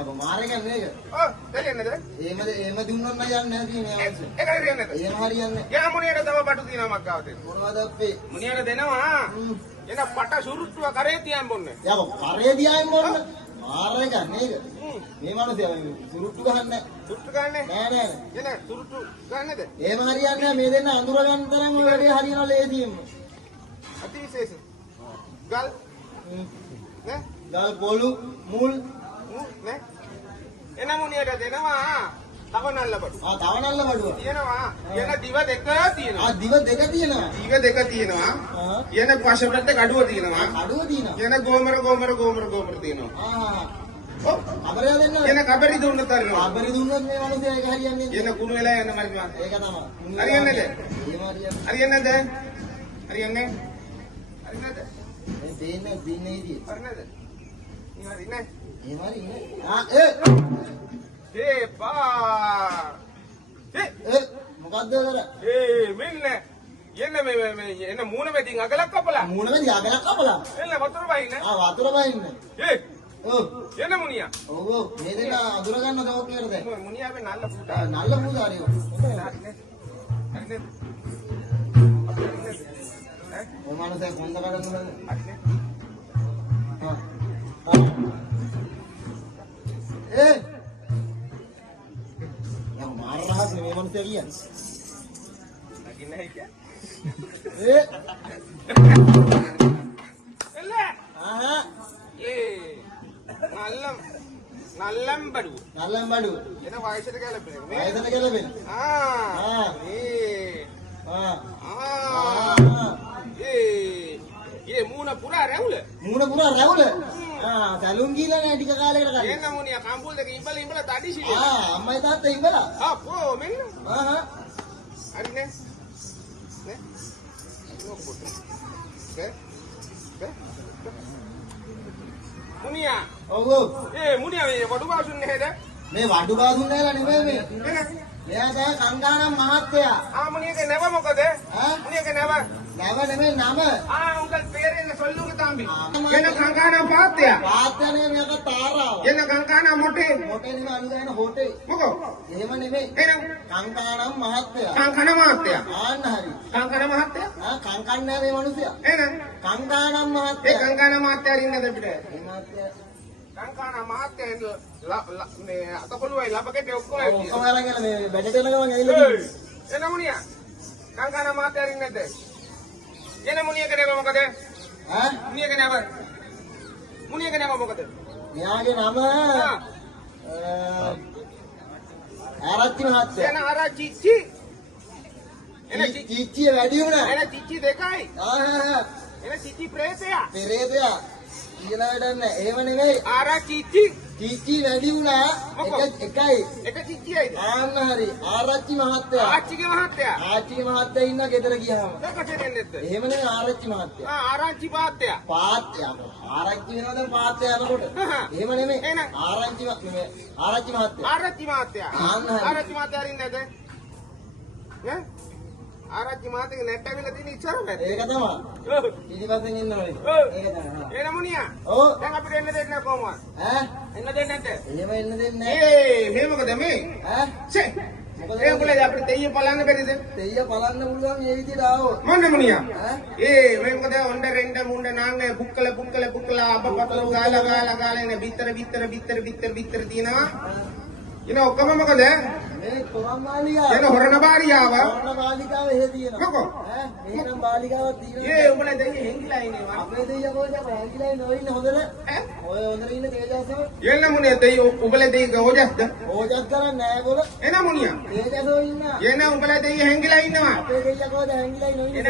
अब मारे क्या नहीं ඔව් දෙන්නේ නැද? ये मत उन्नत ना जान नहीं थी मैं उससे ඒකයි දෙන්නේ නැද? ये हमारी अन्य යා මුනියට තව බටු තියෙනවා මක්කාව දෙන්න. මොනවද අපේ මුනියට දෙනවා. එන පට සුරුට්ටුව කරේ තියන් බොන්නේ. यार करे दिया है मोर मारे क्या नहीं මේ මනුස්සයා සුරුට්ටු ගහන්නේ සුරුට්ටු ගන්නනේ. නෑ නෑ එන සුරුට්ටු ගන්නද? එහෙම හරියන්නේ මේ දෙන්න අඳුර ගන්න තරම් ඔය වැඩේ හරියන ලේසියෙම අතිවිශේෂ. ගල් නේ? ගල් පොළු මුල් නේ? එන මුනියට දෙනවා. තව නල්ල බඩු. තවනල්ල බඩුව තියෙනවා. එන දිව දෙක තියෙනවා. දිව දෙක තියෙනවා දිව දෙක තියෙනවා. එන පසපැත්ත කඩුව තියෙනවා. කඩුව තියෙනවා එන ගෝමර තියෙනවා. ඔව්. අපරයා දෙන්න එන කබරි දුන්න තරනවා. අපරි දුන්නොත් මේ මනුස්සයා ඒක හරියන්නේ එන කුණු වෙලා යන මල්වා. ඒක තමයි හරියන්නේ නැද? එහෙම හරියන්නේ හරියන්නේ නැද? හරියන්නේ? හරියන්නේද? මේ දෙන්නේ ඉතින් හරියන්නේද? ඉතින් හරියන්නේ. එහෙම හරියන්නේ ඒ බා. මොකද්ද කර මෙන්න එන්න එන්න මූණ මෙදින් අගලක් කපලා. මූණ වෙදි අගලක් කපලා එන්න වතුර බහින්න. වතුර බහින්න ඔව් එන්න මුනියා. ඔව් මේ දෙන්න අඳුර ගන්න දවස් කියලා දැන් මුනියා මේ නල්ල පුටා. නල්ල පුදාරිය හරිනේ. ඔය මනුස්සයා කොන්ද කඩන්න බෑ හරිනේ. යා මාර රහස් මේ මනුස්සයා කියන්නේ නගින්න හිටිය. එල්ල. නල්ලම් බඩුව. නල්ලම් බඩුව එන වයසට ගැලපෙන්නේ. වයසට ගැලපෙන්නේ ඒ මූණ පුරා රැවුල. මූණ පුරා රැවුල සැලුම් ගිහලා නෑ ටික කාලයකට කලින් එන්න මුනියා කම්බුල් දෙක ඉඹල තඩි සිටිය. අම්මයි තාත්තා ඉඹලා අපෝ මෙන්න. හරිනේ. නේ? නොකොට. මුනියා. ඔව් මුනියා මේ වඩු බාසුන් නේද? මේ වඩු බාදුන් නෑලා නෙමෙයි මේ මෙයා තමයි කංගානම් මහත්තයා මුනියගේ නම මොකද? මුනියගේ නම නම නෙමෙයි නම උங்கள் பேர் என்ன சொல்லுங்க தம்பி. என்ன கங்கானா பாத்தியா? පාත්තා නෙමෙයි මේක තාරාව என்ன கங்கானா මොටේ? මොටේ නෙමෙයි අනුදාන හොටේ මොකෝ? එහෙම නෙමෙයි එහෙනම් කංගානම් මහත්තයා කංකන මහත්තයා. ආන්න හරි කංකන මහත්තයා? කංකන් නෑ මේ මිනිසයා එහෙනම් කංගානම් ඒ මහත්තයා කංකන මහත්තයා ඉන්නද අපිට? මේ මහත්තයා කංකන මහත්තයා මේ අතපොළුවයි ලබකෙට ඔක්කොම ඔක්කොම අරන් ගිහලා මේ වැඩට යන ගමන් ඇවිල්ලා එන මුනියා කංකන මහත්තයා ඉන්නද? එන මුනියගේ නම මොකද? මුනියගේ නම මොකද? මෙයාගේ නම ආරච්චි මහත්තයා එන අර චිච්චි. එන චිච්චිය වැඩි වුණා එන චිච්චි දෙකයි. එන චිච්චි ප්‍රේතයා. පෙරේතයා කියලා වැඩක් නෑ එහෙම නෙමෙයි අර චිච්චි චිච්චි වැඩි වුණා එකයි එක චිච්චියයිද? ආන්න හරි ආරච්චි මහත්තයා ආච්චිගේ මහත්තයා. ආච්චිගේ මහත්තයා ඉන්න ගෙදර ගියාම දෙකට දෙන්නෙත්. එහෙම නෙමෙයි ආරච්චි මහත්තයා ආරංචි පාත්තයා. පාත්‍යා ආරච්චි වෙනවා දැන් පාත්‍යා යනකොට එහෙම නෙමෙයි එහෙනම් ආරච්චි මහත්තයා ආරච්චි මහත්තයා. ආන්න හරි. ආරච්චි මහත්තයා අරින්නද? ඈ ආරච්චි මහත්තයාගේ නැට් ඇවිල්ලා තියෙන ඉස්සරහ නැද්ද? ඒක තමයි පිටිපස්සෙන් ඉන්න ඕනේ ඒක තමයි එන මුනියා. ඔව් දැන් අපිට එන්න දෙන්න කොහොමද? එන්න දෙන්නේ නැද්ද? එහෙම එන්න දෙන්නේ මේ මොකද මේ? නෑ ෂේ. මොකද ඒ උඹලා අපිට දෙයිය බලන්න බැරිද? දෙයිය බලන්න පුළුවන් මේ විදිහට ආවොත් මොන්න මුනියා. මේ මොකද ඔන්න රෙන්න මුන්න නාන්නේ බුක්කල අපපතල ගාලා එන බිත්තර තියනවා. ඉන ඔක්කොම මොකද? මේ කොරම් මාලිගාව එන හොරණ බාරියාව. හොරණ මාලිගාව එහෙ තියෙනවා මොකෝ? මෙහෙනම් මාලිගාවක් තියෙනවා උඹලා දෙයිය හෙංගිලා ඉන්නේ. අපේ දෙයිය කොහෙද හැංගිලා ඉන්නේ ඔය ඉන්න හොඳද ඔය හොඳට ඉන්න තේජස්ව එන්න මුනිය දෙයිය උඹලා දෙයිය ඕජස්ද? ඕජස් කරන්නේ නෑ බොල එන මුනියා. තේජස්ව ඉන්න එන උඹලා දෙයිය හෙංගිලා ඉන්නවා. අපේ දෙයිය කොහෙද හැංගිලා ඉන්නේ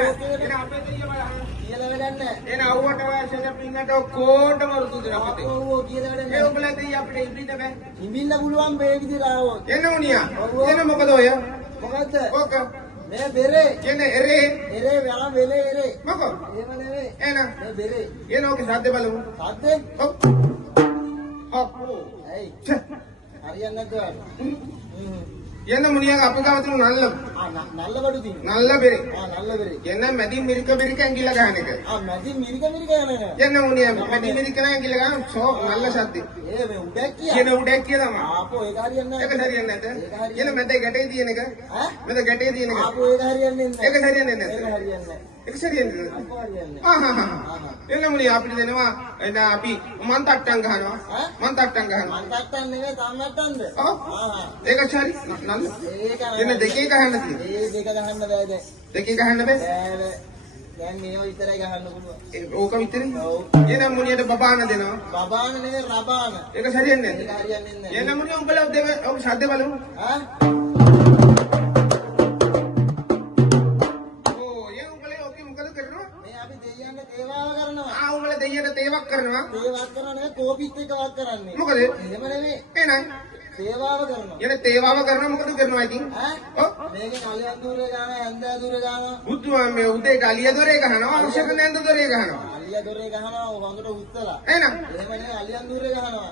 එන අපේ දෙයිය බලන්න. කියලා වැඩක් නෑ එන අවුවට වයසට පින්නට කොටම රුතු දෙන අපිට. ඔව් කියලා වැඩක් ඒ නෑ උඹලා දෙයිය අපිට ඉබ්බිට බෑ. ඉඹින්න පුළුවන් මේ විදිහට ආවොත් එන මුනියා. එන මොකද ඔය? මොකද්ද ඔක මේ බෙරේ එන එරේ එරේ වලම් වෙලේ එරේ මොකෝ? එහෙම නෙවෙයි එන මේ බෙරේ එන ඔක සද්ද බලමු. සද්දේ ඔව්. අපෝ. ඇයි ಛೆ. හරියන්නේ නැද්ද එන මුනියා අපේ ගාව තියෙන නල්ල. නල්ල බඩු තියෙන. නල්ල බෙරේ. නල්ල බෙරේ. එන්න මැදි මිරික මිරික ඇඟිල්ල ගහන එක. මැදි මිරික මිරික යනවා. එන්න මුනිය මැදි මිරික ඇඟිල්ල ගහන සෝ නල්ල ශබ්දේ. මේ උඩක් කිය. කියන උඩක් කිය තමයි. ආපෝ ඒක හරියන්නේ ඒක හරියන්නේ නැත. එන්න මැද ගැටේ තියෙන එක. මැද ගැටේ තියෙන එක. ආපෝ ඒක හරියන්නේ නැහැ. ඒක හරියන්නේ නැත. ඒක හරියන්නේ නැහැ. ඒක හරියන්නේ නැත. ආපෝ හරියන්නේ. එන්න මුනිය අපිට දෙනවා එන්න අපි මන් තට්ටම් ගහනවා. මන් තට්ටම් ගහනවා. මන් තට්ටම් නෙවෙයි තමට්ටම්ද? ඒක හරි නල්ල. ඒක එන්න දෙකේ ගහන්න තියෙනවා. ඒ දෙක ගහන්න බෑ දැන්. දෙකේ ගහන්න බෑ. බෑ. දැන් මේව විතරයි ගහන්න පුළුවන්. ඕක විතරයි. ඔව්. එන්න මුනියට බබාන දෙනවා. බබාන නෙවෙයි රබාන. ඒක හරියන්නේ ඒක නැහැ. හරියන්නේ නැහැ. එන්න මුනිය උඹලා දෙව ඔව් ශබ්ද බලමු. ආ? මේ අපි දෙයියන්ට තේවාව කරනවා. උඹලා දෙයියට තේවක් කරනවා. තේවාව කරන්නේ කෝපිත් එක වත් කරන්නේ. මොකද? එහෙම නෙවෙයි. එහෙනම් තේවාව කරනවා. එන තේවාව කරනවා මොකද කරනවා ඉතින්? ඔව්. මේකෙන් අලියන් දූරේ ගාන ඇන්දා දූරේ ගාන. බුද්ධවා මේ උදේට අලිය දොරේ ගහනවා අවශ්‍යක නැන්ද දොරේ ගහනවා. අලිය දොරේ ගහනවා හොඳට උත්තලා. එහෙනම් එහෙම නෙවෙයි අලියන් දූරේ ගහනවා.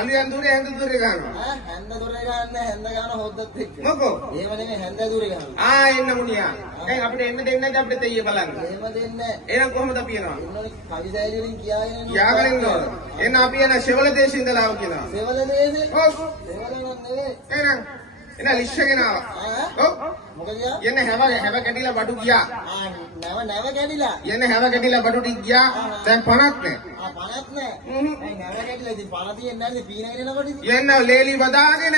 අලියන් දොරේ ඇන්ද දොරේ ගහනවා. හැන්ද දොරේ ගන්න හැන්ද ගාන හොද්දත් එක්ක. මොකෝ? එහෙම නෙවෙයි හැන්ද දූරේ ගහනවා. එන්න මුනියා. දැන් අපිට එන්න දෙන්නේ නැද්ද අපිට දෙයිය බලන්න. එහෙම දෙන්නේ. එහෙනම් කොහොමද අපි එනවා? එන්නෝනේ කවිසෑලි වලින් කියාගෙන ඉන්නවා. කියාගෙන ඉන්නවද? එන්න අපි එන ශෙවල දේශේ ඉඳලා ආව කියනවා. සෙවල දේශේ? ඔව්. සෙවල නෙවෙයි. එහෙනම් එන ලිෂ්ඨගෙන ආවා. ඔව්. මොකද යා? එන්න හැව කැඩිලා බඩු ගියා. නැව කැඩිලා. එන්න හැව කැඩිලා බඩු ටික ගියා. දැන් 50ක් නැහැ. 50ක් නැහැ. නැව කැඩිලා ඉතින් 50 තියෙන්නේ නැද්ද පීනගෙන එනකොට ඉතින්? එන්න ලේලි බදාගෙන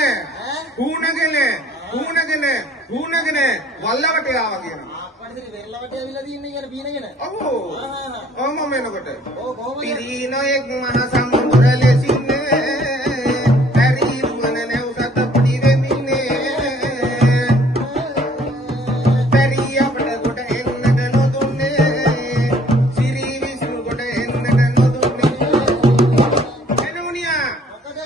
හුණගෙන වල්ලවට ආවා කියනවා. අප්පඩි ඉතින් වෙරළවට ඇවිල්ලා තියන්නේ කියන පීනගෙන. ඔව්. කොහොම වෙනකොට? ඔව් කොහොමද? පිරිනෝ එක් මහ සමුද්‍ර ලෙසින්නේ පරිරුවන නැව් සත පිටි වෙමිනේ පරිය අපට කොට එන්නට නොදුන්නේ සිරි විසුණු කොට එන්නට නොදුන්නේ එනෝනියා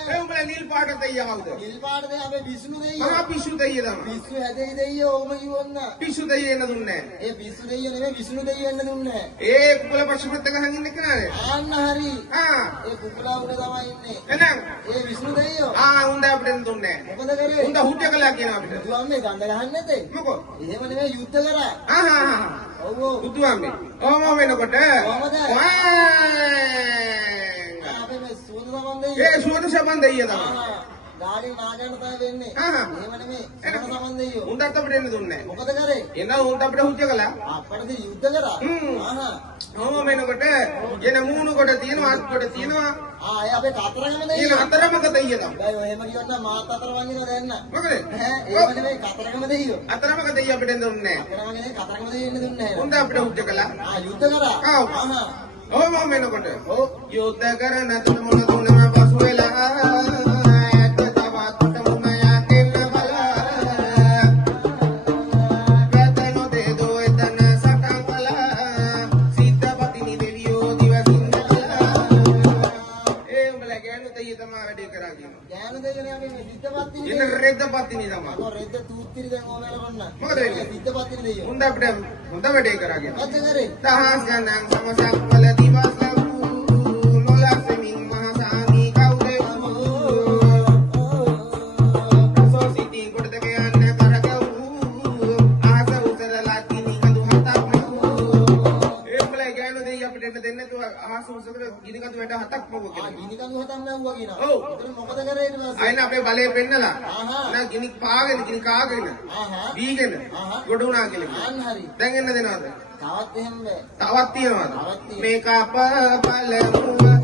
ඒ උඹලා නිල් පාට දෙයියවද? නිල් පාට දෙය අපේ විසුණු දෙයියෝ. මම පිස්සු දෙයිය තමයි. පිස්සු හැදෙයි දෙයියෝ ඕම කිව්වොත් නා. පිස්සු දෙයිය එන්න දුන්නේ නැහැ. ඒ පිස්සු දෙයියෝ නෙමෙයි විසුණු දෙයියෝ එන්න දුන්නේ නැහැ. ඒ කුකුල පශුපත්ත ගහන් ඉන්නේ කනාද? ආන්න හරි. ඒ කුකුලා උඩ තමයි ඉන්නේ. එහෙනම් ඒ විසුණු දෙයියෝ. උන්ද අපිට දුන්නේ නැහැ. මොකද කරේ? උන්ද හුට්ට කළා කියන අපිට. බුදුහාමේ ගඳ ගහන්නේ නැතේ. මොකෝ? එහෙම නෙමෙයි යුද්ධ කරා. ඔව් ඔව්. බුදුහාමේ. ඔහොම වෙනකොට කොහමද? අපේ මේ සුවඳ සම්බන්ධය. ඒ සුවඳ සම්බන්ධය තමයි. ගාඩි නාගන්න තමයි වෙන්නේ. එහෙම නෙමෙයි. සුවඳ සම්බන්ධය. උන්දත් අපිට එන්න දුන්නේ නැහැ. මොකද කරේ? එන උන්ද අපිට හුට්ට කළා. අපිට යුද්ධ කරා. ඔහොම වෙනකොට එන මූණු කොට තියෙනවා අත් කොට තියෙනවා. ඒ අපේ කතරගම දෙයියෝ. ඊන අතරමක දෙයිය තමයි. දැන් ඔය එහෙම කියන්න මාත් අතර වංගිනව දැන්න. මොකද? එහෙම නෙමෙයි කතරගම දෙයියෝ. අතරමක දෙයිය අපිට එන්න දුන්නේ නැහැ. කතරගම නෙමෙයි කතරගම දෙයියෝ එන්න දුන්නේ නැහැ. උන්ද අපිට හුට්ට කළා. යුද්ධ කරා. ඔහොම වෙනකොට යුද්ධ කරන තුන මොන තුනම පසු වෙලා පත්තිනි තමයි. රෙද්ද තූත්තිරි දැන් ඕම වෙලකොන්න. මොකද වෙන්නේ? සිද්ධ පත්තිනි දෙයියෝ. හොඳ අපිට හොඳ වැඩේ කරගෙන. මොකද කරේ? දහස් ගණන් සමසක් වල දිවස් ලැබූ නොලක්සමින් මහසාමි කවුදේ සෝසිටි කොට දෙක යන්න කරකවූ ආස උතර ලක්කිනි කඳු හතක් ඒ බල ගෑනු දෙයි අපිට එන්න දෙන්නේ තු ආස උසකර ගිනි කඳු වැට හතක් මොකද කියලා. ගිනි කඳු හතක් නැවුවා කියනවා. ඔව්. ඒතර මොකද කරේ ඊට පස්සේ? අයින අපේ බලේ පෙන්නලා. නෑ ගිනි පාගෙන ගිනි කාගෙන. බීගෙන. ගොඩ උනා කියලා. අන්න හරි. දැන් එන්න දෙනවද? තවත් එහෙම බෑ. තවත් තියනවද? තවත් තියෙනවා. මේක අප බලමු